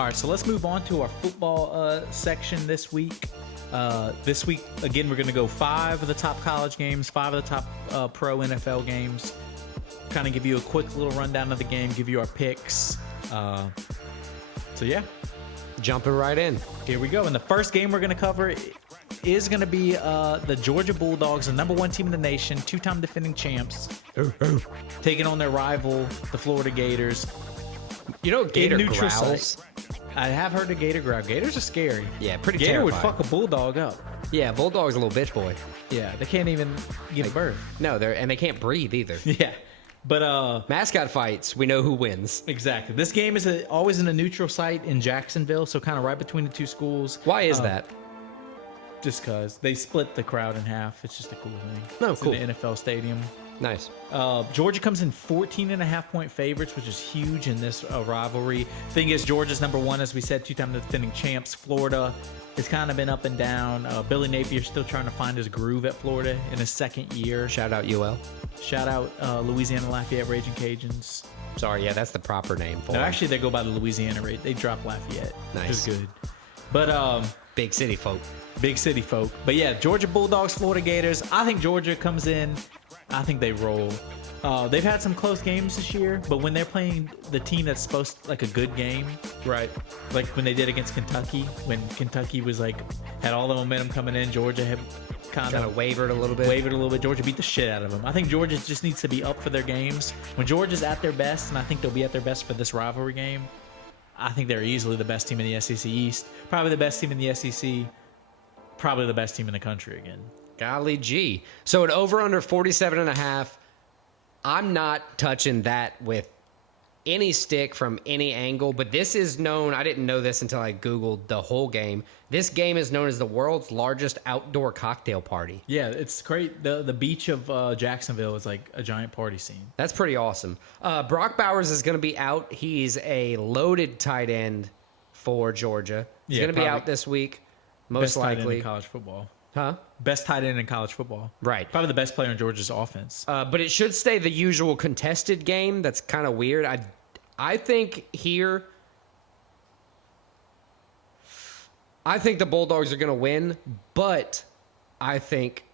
All right, so let's move on to our football section this week. This week, again, we're going to go 5 of the top college games, 5 of the top pro NFL games. Kind of give you a quick little rundown of the game, give you our picks. So, yeah. Jumping right in. Here we go. And the first game we're going to cover is going to be the Georgia Bulldogs, the number 1 team in the nation, 2-time defending champs, taking on their rival, the Florida Gators. You know, Gator growls. I have heard the Gator growl. Gators are scary. Yeah, pretty Gator terrifying. would fuck a bulldog up. Yeah, Bulldog's a little bitch boy. Yeah, they can't even give birth. No, they can't breathe either. Yeah, but mascot fights, we know who wins. Exactly. This game is always in a neutral site in Jacksonville, so kind of right between the two schools. Why is that? Just because they split the crowd in half. It's just a cool thing. No, it's cool. in the NFL stadium. Nice. Georgia comes in 14.5-point favorites, which is huge in this rivalry. Thing is, Georgia's number 1, as we said, 2-time defending champs. Florida has kind of been up and down. Billy Napier's still trying to find his groove at Florida in his second year. Shout out UL. Shout out Louisiana Lafayette Raging Cajuns. Sorry, yeah, that's the proper name for them. Actually, they go by the Louisiana rate. They drop Lafayette. Nice. Which is good. But big city folk. Big city folk. But yeah, Georgia Bulldogs, Florida Gators. I think Georgia comes in. I think they roll. They've had some close games this year, but when they're playing the team that's supposed to, like a good game, right? Like when they did against Kentucky, when Kentucky was like had all the momentum coming in, Georgia had kind of wavered a little bit. Georgia beat the shit out of them. I think Georgia just needs to be up for their games. When Georgia's at their best, and I think they'll be at their best for this rivalry game, I think they're easily the best team in the SEC East. Probably the best team in the SEC. Probably the best team in the country again. Golly gee. So an over-under 47.5. I'm not touching that with any stick from any angle, but this is known, I didn't know this until I Googled the whole game. This game is known as the world's largest outdoor cocktail party. Yeah, it's great. The beach of Jacksonville is like a giant party scene. That's pretty awesome. Brock Bowers is going to be out. He's a loaded tight end for Georgia. He's going to be out this week, most likely. Best tight end in college football. Huh? Best tight end in college football. Right. Probably the best player in Georgia's offense. But it should stay the usual contested game. That's kind of weird. I think here, I think the Bulldogs are going to win, but I think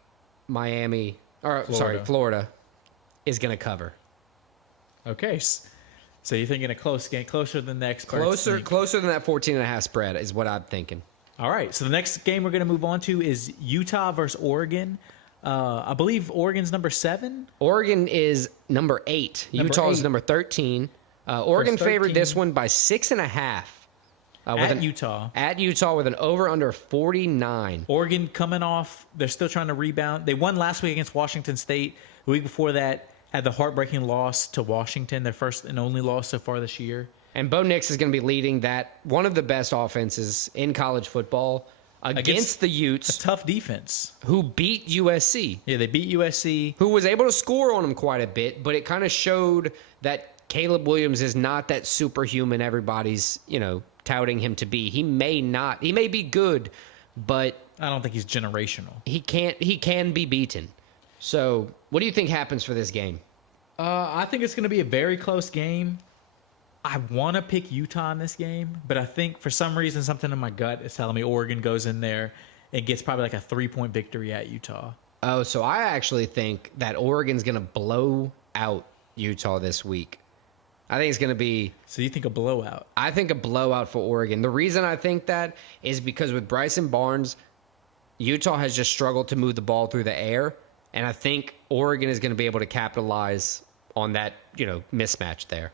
Florida is going to cover. Okay. So you're thinking a close game, closer than the experts think. Closer than that 14.5 spread is what I'm thinking. All right, so the next game we're going to move on to is Utah versus Oregon. I believe Oregon's number 7. Oregon is number 8. Utah is number 13. Oregon favored this one by 6.5. At Utah. At Utah with an over-under 49. Oregon coming off, they're still trying to rebound. They won last week against Washington State. The week before that, had the heartbreaking loss to Washington, their first and only loss so far this year. And Bo Nix is going to be leading that one of the best offenses in college football against the Utes. A tough defense. Who beat USC. Yeah, they beat USC. Who was able to score on them quite a bit, but it kind of showed that Caleb Williams is not that superhuman everybody's, touting him to be. He may be good, but I don't think he's generational. He can be beaten. So, what do you think happens for this game? I think it's going to be a very close game. I want to pick Utah in this game, but I think for some reason something in my gut is telling me Oregon goes in there and gets probably like a 3-point victory at Utah. Oh, so I actually think that Oregon's going to blow out Utah this week. I think it's going to be... So you think a blowout? I think a blowout for Oregon. The reason I think that is because with Bryson Barnes, Utah has just struggled to move the ball through the air, and I think Oregon is going to be able to capitalize on that, mismatch there.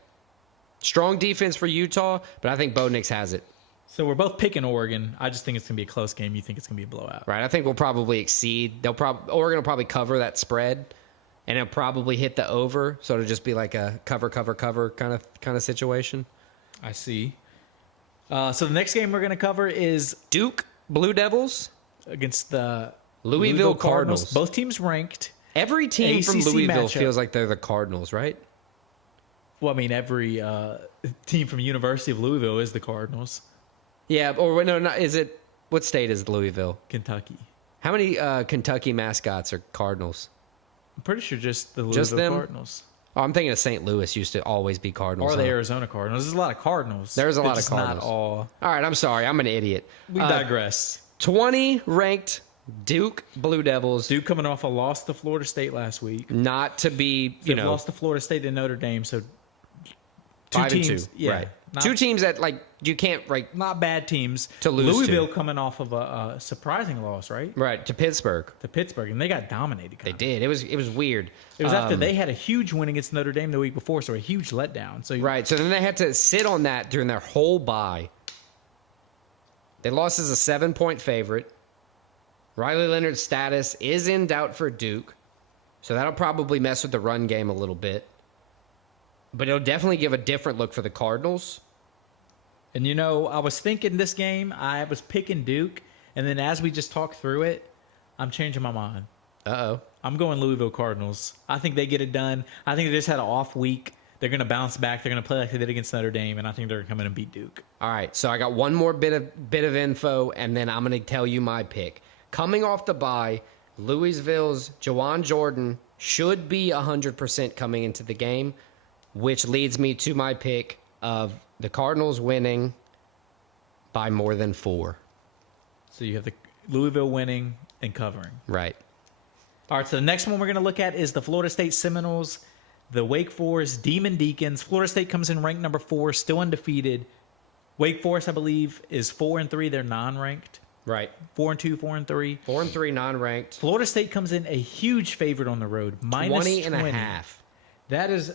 Strong defense for Utah, but I think Bo Nix has it. So we're both picking Oregon. I just think it's going to be a close game. You think it's going to be a blowout. Right. I think we'll probably exceed. Oregon will probably cover that spread, and it'll probably hit the over, so it'll just be like a cover kind of situation. I see. So the next game we're going to cover is Duke Blue Devils against the Louisville Cardinals. Both teams ranked. Every team ACC from Louisville matchup. feels like they're the Cardinals, right? Well, I mean, every team from University of Louisville is the Cardinals. Yeah, or no, not is it? What state is Louisville? Kentucky. How many Kentucky mascots are Cardinals? I'm pretty sure just the Louisville Cardinals. Oh, I'm thinking of St. Louis used to always be Cardinals. Or the Arizona Cardinals. There's a lot of Cardinals. There's a They're lot of just Cardinals. Not all. All right, I'm sorry. I'm an idiot. We digress. 20 ranked Duke Blue Devils. Duke coming off a loss to Florida State last week. Not to be, They've lost to Florida State and Notre Dame. So 5 teams, and 2. Yeah, Right. not, Two teams that, like, you can't, like, not bad teams. To lose Louisville to. coming off of a surprising loss, right? right, to Pittsburgh. To Pittsburgh, and they got dominated. They did. It was weird. It was after they had a huge win against Notre Dame the week before, so a huge letdown. So Right, so then they had to sit on that during their whole bye. They lost as a 7-point favorite. Riley Leonard's status is in doubt for Duke, so that'll probably mess with the run game a little bit. But it'll definitely give a different look for the Cardinals. And I was thinking this game, I was picking Duke, and then as we just talked through it, I'm changing my mind. Uh-oh. I'm going Louisville Cardinals. I think they get it done. I think they just had an off week. They're going to bounce back. They're going to play like they did against Notre Dame, and I think they're going to come in and beat Duke. All right, so I got one more bit of info, and then I'm going to tell you my pick. Coming off the bye, Louisville's Jawan Jordan should be 100% coming into the game, which leads me to my pick of the Cardinals winning by more than 4. So you have the Louisville winning and covering. Right. All right, so the next one we're going to look at is the Florida State Seminoles, the Wake Forest Demon Deacons. Florida State comes in ranked number 4, still undefeated. Wake Forest, I believe, is 4-3. They're non-ranked. Right. 4-2, 4-3. 4-3 non-ranked. Florida State comes in a huge favorite on the road, minus 20 and a half. That is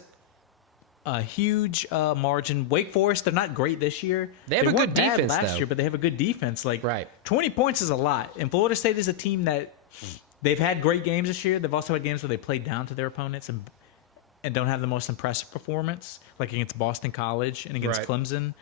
a huge margin. Wake Forest, they're not great this year. They have a weren't good bad defense, last though. year, but they have a good defense. Like Right. 20 points is a lot. And Florida State is a team that they've had great games this year. They've also had games where they played down to their opponents and don't have the most impressive performance, like against Boston College and against Right. Clemson.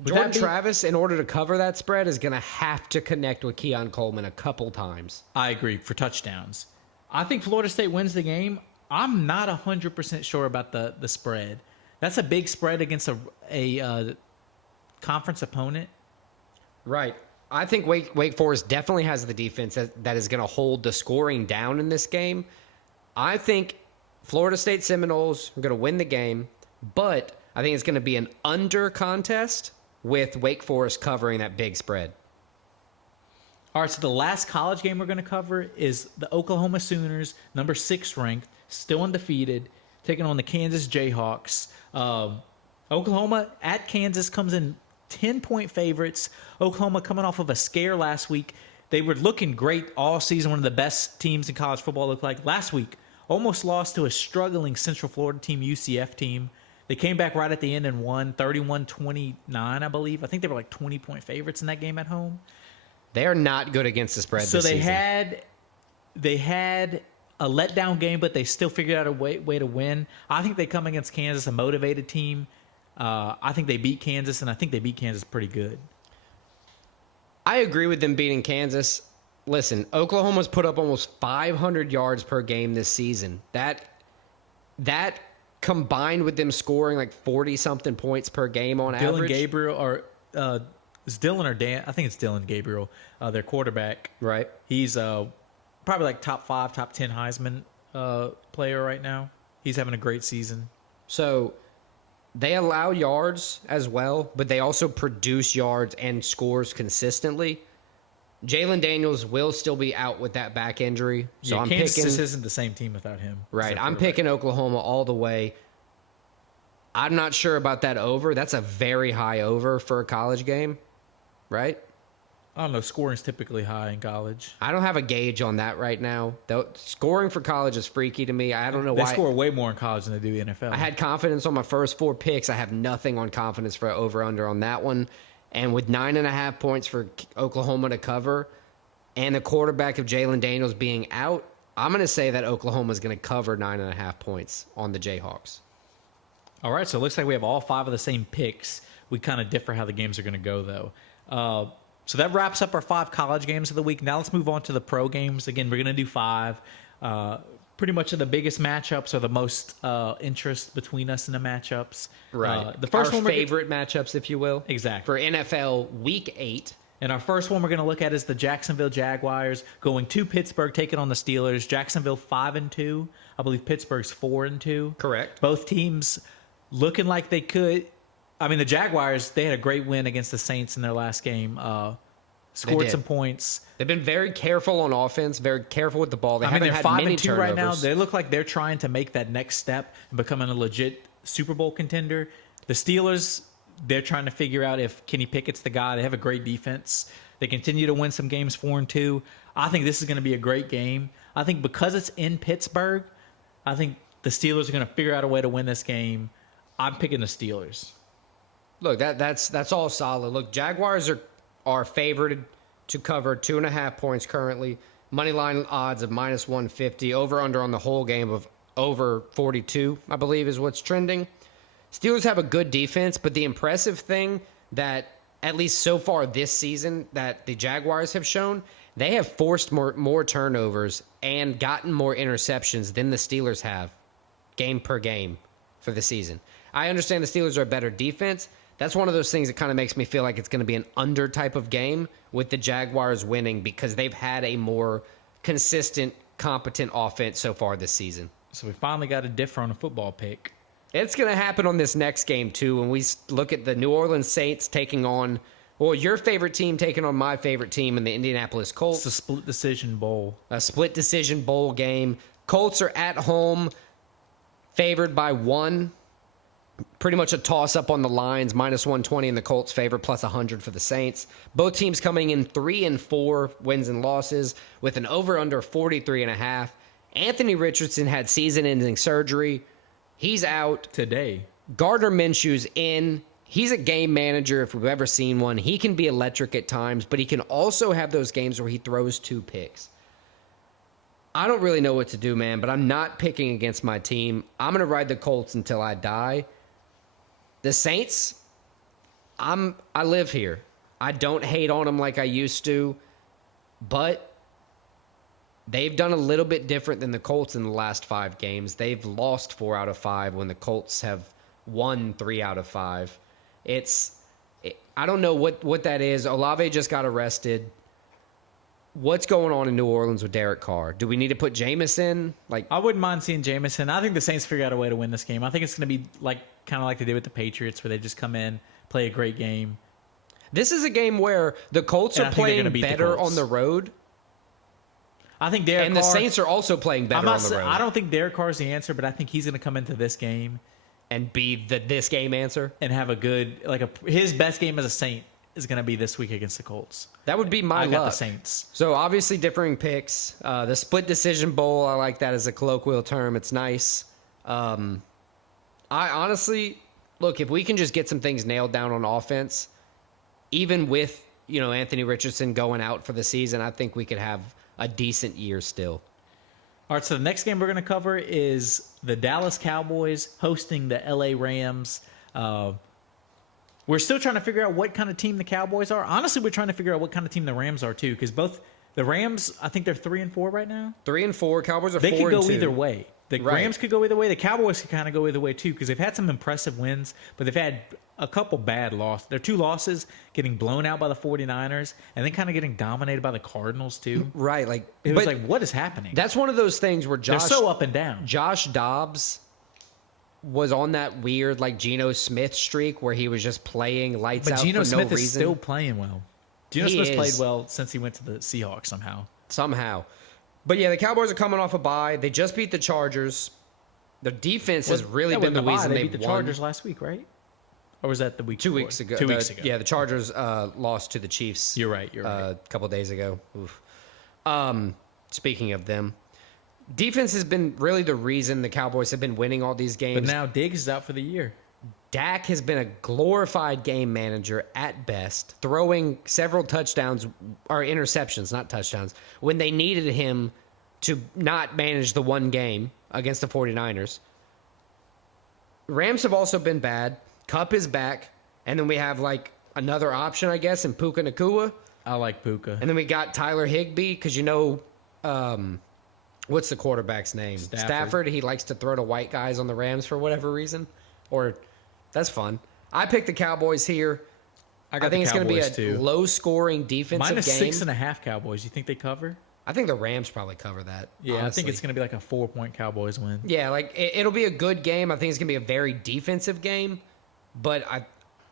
Would Jordan that be- Travis, in order to cover that spread, is going to have to connect with Keon Coleman a couple times. I agree, for touchdowns. I think Florida State wins the game. I'm not 100% sure about the spread. That's a big spread against a conference opponent. Right. I think Wake Forest definitely has the defense that is going to hold the scoring down in this game. I think Florida State Seminoles are going to win the game, but I think it's going to be an under contest with Wake Forest covering that big spread. All right, so the last college game we're going to cover is the Oklahoma Sooners, number 6 ranked, still undefeated, taking on the Kansas Jayhawks. Oklahoma at Kansas comes in 10-point favorites. Oklahoma coming off of a scare last week. They were looking great all season, one of the best teams in college football looked like. Last week, almost lost to a struggling Central Florida team, UCF team. They came back right at the end and won 31-29, I believe. I think they were like 20-point favorites in that game at home. They are not good against the spread So this season. they had a letdown game, but they still figured out a way to win. I think they come against Kansas, a motivated team. I think they beat Kansas, and I think they beat Kansas pretty good. I agree with them beating Kansas. Listen, Oklahoma's put up almost 500 yards per game this season. That combined with them scoring like 40-something points per game on Dylan average. Gabriel, or is Dylan or Dan? I think it's Dylan Gabriel, their quarterback. Right. He's probably like top 5, top 10 Heisman player right now. He's having a great season. So they allow yards as well, but they also produce yards and scores consistently. Jalen Daniels will still be out with that back injury. So I'm Kansas picking. just isn't the same team without him. Right. I'm picking Oklahoma all the way. I'm not sure about that over. That's a very high over for a college game, right? I don't know. Scoring's typically high in college. I don't have a gauge on that right now. Though scoring for college is freaky to me. I don't know They why. score way more in college than they do in the NFL. I had confidence on my first 4 picks. I have nothing on confidence for over-under on that one. And with 9.5 points for Oklahoma to cover and the quarterback of Jalen Daniels being out, I'm going to say that Oklahoma is going to cover 9.5 points on the Jayhawks. All right, so it looks like we have all 5 of the same picks. We kind of differ how the games are going to go, though. So that wraps up our 5 college games of the week. Now let's move on to the pro games. Again, we're going to do 5. Pretty much the biggest matchups or the most interest between us in the matchups. Right. The first Our one, favorite matchups, if you will. Exactly. For NFL Week 8. And our first one we're going to look at is the Jacksonville Jaguars going to Pittsburgh, taking on the Steelers. Jacksonville 5-2. I believe Pittsburgh's 4-2. Correct. Both teams looking like they could. I mean, the Jaguars, they had a great win against the Saints in their last game. Scored some points. They've been very careful on offense, very careful with the ball. They haven't they're had 5-2 many turnovers right now. They look like they're trying to make that next step and becoming a legit Super Bowl contender. The Steelers, they're trying to figure out if Kenny Pickett's the guy. They have a great defense. They continue to win some games 4-2. I think this is going to be a great game. I think because it's in Pittsburgh, I think the Steelers are going to figure out a way to win this game. I'm picking the Steelers. Look, that's all solid. Look, Jaguars are favored to cover 2.5 points currently. Money line odds of -150. Over under on the whole game of over 42, I believe, is what's trending. Steelers have a good defense, but the impressive thing that, at least so far this season, that the Jaguars have shown, they have forced more turnovers and gotten more interceptions than the Steelers have, game per game, for the season. I understand the Steelers are a better defense. That's one of those things that kind of makes me feel like it's going to be an under type of game with the Jaguars winning because they've had a more consistent, competent offense so far this season. So we finally got a differ on a football pick. It's going to happen on this next game, too, when we look at the New Orleans Saints taking on, well, your favorite team taking on my favorite team in the Indianapolis Colts. It's a split decision bowl. A split decision bowl game. Colts are at home, favored by 1. Pretty much a toss-up on the lines, -120 in the Colts' favor, +100 for the Saints. Both teams coming in 3-4 wins and losses with an over-under 43.5. Anthony Richardson had season-ending surgery. He's out. Today. Gardner Minshew's in. He's a game manager if we've ever seen one. He can be electric at times, but he can also have those games where he throws 2 picks. I don't really know what to do, man, but I'm not picking against my team. I'm going to ride the Colts until I die. The Saints, I live here. I don't hate on them like I used to, but they've done a little bit different than the Colts in the last 5 games. They've lost 4 out of 5 when the Colts have won 3 out of 5. I don't know what that is. Olave just got arrested. What's going on in New Orleans with Derek Carr? Do we need to put Jameis in? I wouldn't mind seeing Jameis. I think the Saints figure out a way to win this game. I think it's going to be kind of like they did with the Patriots, where they just come in, play a great game. This is a game where the Colts are playing better on the road. I think Derek Carr, the Saints are also playing better on the road. I don't think Derek Carr is the answer, but I think he's going to come into this game and be this game answer and have a good his best game as a Saint is going to be this week against the Colts. That would be my luck. I got the Saints. So obviously differing picks. The split decision bowl, I like that as a colloquial term. It's nice. I honestly, look, if we can just get some things nailed down on offense, even with, Anthony Richardson going out for the season, I think we could have a decent year still. All right, so the next game we're going to cover is the Dallas Cowboys hosting the LA Rams. We're still trying to figure out what kind of team the Cowboys are. Honestly, we're trying to figure out what kind of team the Rams are too, because both the Rams, I think they're 3-4 right now. 3-4. Cowboys are 4-2. They could go either way. The Rams could go either way. The Cowboys could kind of go either way too, because they've had some impressive wins, but they've had a couple bad losses. Their 2 losses, getting blown out by the 49ers, and then kind of getting dominated by the Cardinals too. Right, it was what is happening? That's one of those things where they're so up and down. Josh Dobbs was on that weird Geno Smith streak where he was just playing lights out for no reason. But Geno Smith is still playing well. Geno Smith's played well since he went to the Seahawks somehow. But yeah, the Cowboys are coming off a bye. They just beat the Chargers. Their defense has really been the reason they beat the Chargers last week, right? Or was that the week 2 before? weeks ago. 2 weeks ago. Yeah, the Chargers lost to the Chiefs. You're right. A couple days ago. Oof. Speaking of them, defense has been really the reason the Cowboys have been winning all these games. But now Diggs is out for the year. Dak has been a glorified game manager at best, throwing several touchdowns or interceptions, not touchdowns, when they needed him to not manage the one game against the 49ers. Rams have also been bad. Kupp is back. And then we have another option, I guess, in Puka Nacua. I like Puka. And then we got Tyler Higbee because what's the quarterback's name? Stafford. He likes to throw to white guys on the Rams for whatever reason. That's fun. I picked the Cowboys here. I got I think the it's going to be Cowboys, a too. low-scoring defensive Minus game. 6.5 Cowboys. You think they cover? I think the Rams probably cover that. Yeah, honestly. I think it's going to be like a 4-point Cowboys win. Yeah, like it'll be a good game. I think it's going to be a very defensive game, but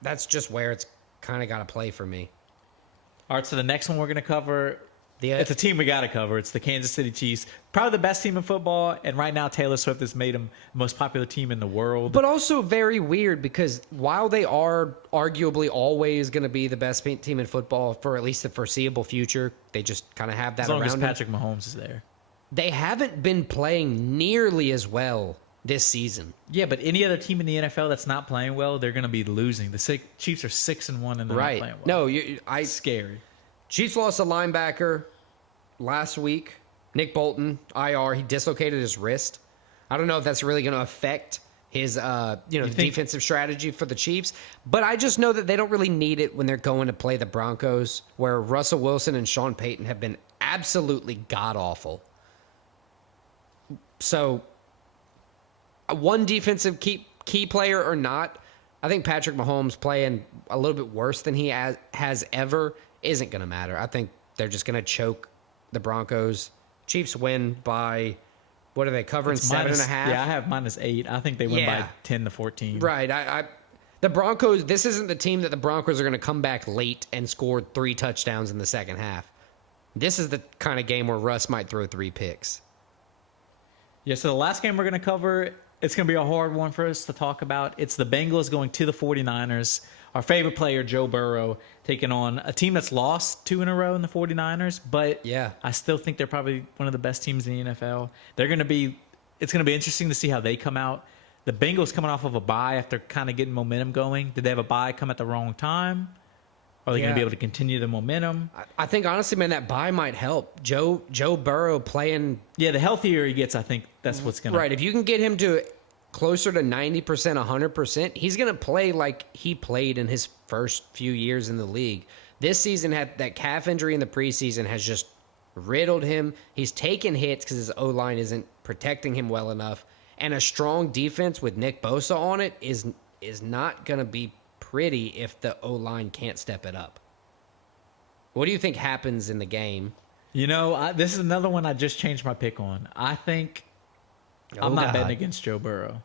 that's just where it's kind of got to play for me. All right, so the next one we're going to cover, The it's a team we got to cover. It's the Kansas City Chiefs. Probably the best team in football, and right now Taylor Swift has made them the most popular team in the world. But also very weird because while they are arguably always going to be the best team in football for at least the foreseeable future, they just kind of have that as long around as them. Patrick Mahomes is there. They haven't been playing nearly as well this season. Yeah, but any other team in the NFL that's not playing well, they're going to be losing. The Chiefs are 6-1 and they're not playing well. No, It's scary. Chiefs lost a linebacker last week. Nick Bolton, IR. He dislocated his wrist. I don't know if that's really going to affect his, the defensive strategy for the Chiefs. But I just know that they don't really need it when they're going to play the Broncos, where Russell Wilson and Sean Payton have been absolutely god-awful. So, one defensive key player or not, I think Patrick Mahomes playing a little bit worse than he has ever isn't going to matter. I think they're just going to choke the Broncos. Chiefs win by, what are they, covering It's 7.5? Yeah, I have -8. I think they win by 10-14. Right. The Broncos, this isn't the team that the Broncos are going to come back late and score 3 touchdowns in the second half. This is the kind of game where Russ might throw 3 picks. Yeah, so the last game we're going to cover, it's going to be a hard one for us to talk about. It's the Bengals going to the 49ers. Our favorite player, Joe Burrow, taking on a team that's lost 2 in a row in the 49ers, but Yeah. I still think they're probably one of the best teams in the NFL. It's going to be interesting to see how they come out. The Bengals coming off of a bye after kind of getting momentum going. Did they have a bye come at the wrong time? Are they going to be able to continue the momentum? I think, honestly, man, that bye might help. Joe Burrow playing... Yeah, the healthier he gets, I think that's what's going to... Right, if you can get him to closer to 90%, 100%, he's going to play like he played in his first few years in the league. This season, had that calf injury in the preseason has just riddled him. He's taken hits because his O-line isn't protecting him well enough. And a strong defense with Nick Bosa on it is not going to be pretty if the O-line can't step it up. What do you think happens in the game? This is another one I just changed my pick on. I think I'm not betting against Joe Burrow.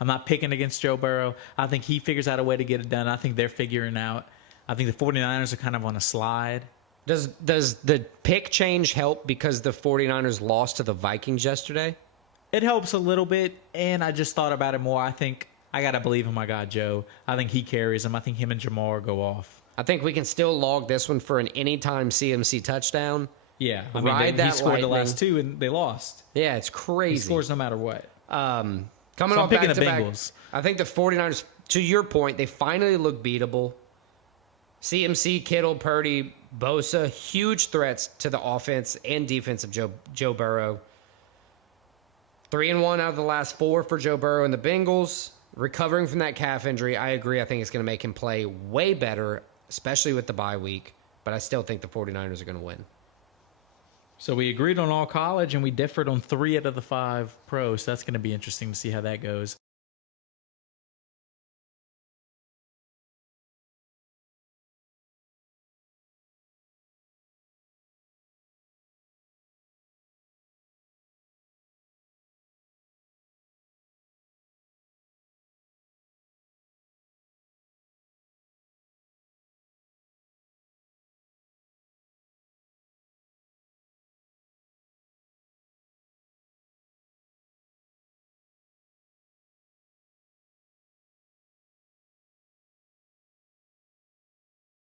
I'm not picking against Joe Burrow. I think he figures out a way to get it done. I think they're figuring out. I think the 49ers are kind of on a slide. Does the pick change help because the 49ers lost to the Vikings yesterday? It helps a little bit, and I just thought about it more. I think I got to believe in my guy, Joe. I think he carries him. I think him and Jamar go off. I think we can still log this one for an anytime CMC touchdown. Yeah. He scored the last 2, and they lost. Yeah, it's crazy. He scores no matter what. Coming So off I'm picking back the to back, Bengals. I think the 49ers, to your point, they finally look beatable. CMC, Kittle, Purdy, Bosa, huge threats to the offense and defense of Joe Burrow. 3-1 out of the last 4 for Joe Burrow and the Bengals. Recovering from that calf injury, I agree. I think it's going to make him play way better, especially with the bye week. But I still think the 49ers are going to win. So we agreed on all college, and we differed on 3 out of the 5 pros. So that's going to be interesting to see how that goes.